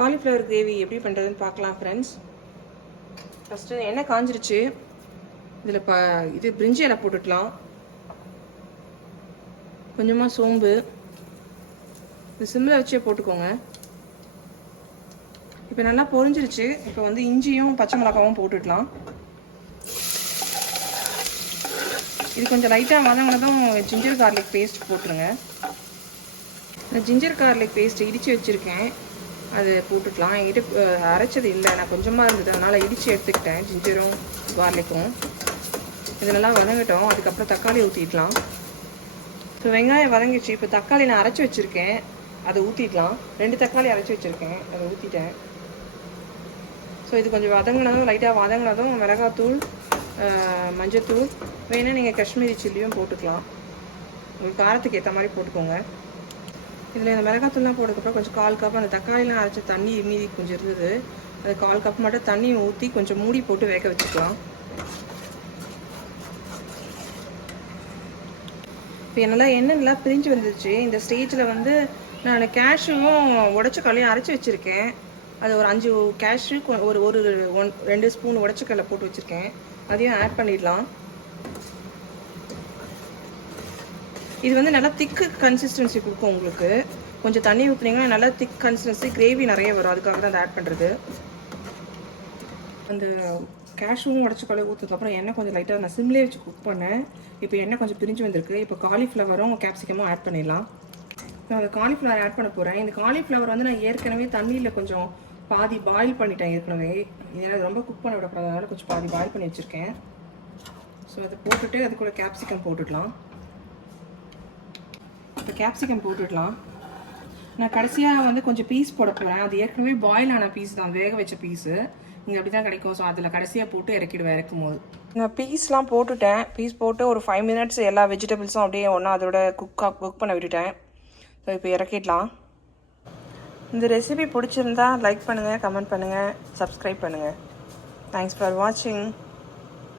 Cauliflower gravy எப்படி பண்ணுறதுன்னு பார்க்கலாம் ஃப்ரெண்ட்ஸ். ஃபஸ்ட்டு எண்ணெய் காஞ்சிருச்சு. இதில் இது பிரிஞ்சி இலை போட்டுக்கலாம். கொஞ்சமாக சோம்பு இது சிம்மில் வச்சே போட்டுக்கோங்க. இப்போ நல்லா பொரிஞ்சிருச்சு. இப்போ வந்து இஞ்சியும் பச்சை மிளகாவும் போட்டுக்கலாம். இது கொஞ்சம் லைட்டாக வதங்கினதும் ஜிஞ்சர் கார்லிக் பேஸ்ட் போட்டுருங்க. நான் ஜிஞ்சர் கார்லிக் பேஸ்ட் இடித்து வச்சுருக்கேன், அது போட்டுக்கலாம். என்கிட்ட அரைச்சது இல்லை, நான் கொஞ்சமாக இருந்தது, அதனால் இடித்து எடுத்துக்கிட்டேன் ஜிஞ்சரும் கார்லிக்கும். இது நல்லா வதங்கட்டும். அதுக்கப்புறம் தக்காளி ஊற்றிக்கலாம். இப்போ வெங்காயம் வதங்கிடுச்சு. இப்போ தக்காளி நான் அரைச்சி வச்சுருக்கேன், அதை ஊற்றிக்கலாம். 2 தக்காளி அரைச்சி வச்சுருக்கேன், அதை ஊற்றிட்டேன். ஸோ இது கொஞ்சம் வதங்கினதும் லைட்டாக வதங்கினதும் மிளகாத்தூள், மஞ்சத்தூள், வேணால் நீங்கள் காஷ்மீரி சில்லியும் போட்டுக்கலாம். உங்களுக்கு காரத்துக்கு ஏற்ற மாதிரி போட்டுக்கோங்க. இதில் இந்த மிளகாத்தூள்லாம் போட்டதுக்கப்புறம் கொஞ்சம் 1/4 கப் அந்த தக்காளிலாம் அரைச்ச தண்ணி மீதி கொஞ்சம் இருந்தது, அது 1/4 கப் மட்டும் தண்ணி ஊற்றி கொஞ்சம் மூடி போட்டு வேக வச்சுக்கலாம். இப்போ என்னால் எண்ணெய் நல்லா பிரிஞ்சு வந்துருச்சு. இந்த ஸ்டேஜில் வந்து நான் கேஷ்யூவும் உடச்சக்கல்லையும் அரைச்சி வச்சுருக்கேன். அது ஒரு 5 கேஷ்யூ, ஒரு 2 ஸ்பூன் உடச்சக்கல்லை போட்டு வச்சுருக்கேன், அதையும் ஆட் பண்ணிடலாம். இது வந்து நல்லா திக்கு கன்சிஸ்டன்சி கொடுக்கும் உங்களுக்கு. கொஞ்சம் தண்ணி ஊற்றுனீங்கன்னா நல்லா திக் கன்சிஸ்டன்சி, கிரேவி நிறைய வரும். அதுக்காக தான் அதை ஆட் பண்ணுறது. அந்த கேஷ்யூவும் உடச்சக்கல்லை ஊற்றுறதுக்கப்புறம் எண்ணெய் கொஞ்சம் லைட்டாக நான் சிம்லேயே வச்சு குக் பண்ணேன். இப்போ எண்ணெய் கொஞ்சம் பிரிஞ்சு வந்திருக்கு. இப்போ காலிஃப்ளவரும் கேப்சிகமும் ஆட் பண்ணிடலாம். நான் அந்த காலிஃப்ளவர் ஆட் பண்ண போகிறேன். இந்த காலிஃப்ளவர் வந்து நான் ஏற்கனவே தண்ணியில் கொஞ்சம் பாதி பாயில் பண்ணிட்டேன் ஏற்கனவே. இதனால் ரொம்ப குக் பண்ண விடக்கூடாதனால கொஞ்சம் பாதி பாயில் பண்ணி வச்சுருக்கேன். ஸோ அதை போட்டுட்டு அது கூட கேப்சிகம் போட்டுடலாம். இப்போ கேப்சிகம் போட்டுடலாம். நான் கடைசியாக வந்து கொஞ்சம் பீஸ் போட போகிறேன். அது ஏற்கனவே பாயில் ஆன பீஸ் தான், வேக வச்ச பீஸு. இங்கே அப்படி தான் கிடைக்கும். ஸோ அதில் கடைசியாக போட்டு இறக்கிடுவேன். இறக்கும் போது நான் பீஸ்லாம் போட்டுட்டேன். பீஸ் போட்டு ஒரு 5 மினிட்ஸ் எல்லா வெஜிடபிள்ஸும் அப்படியே ஒன்றா அதோட குக் பண்ண விட்டுட்டேன். ஸோ இப்போ இறக்கிடலாம். இந்த ரெசிபி பிடிச்சிருந்தா லைக் பண்ணுங்கள், கமெண்ட் பண்ணுங்கள், சப்ஸ்கிரைப் பண்ணுங்கள். தேங்க்ஸ் ஃபார் வாட்சிங்.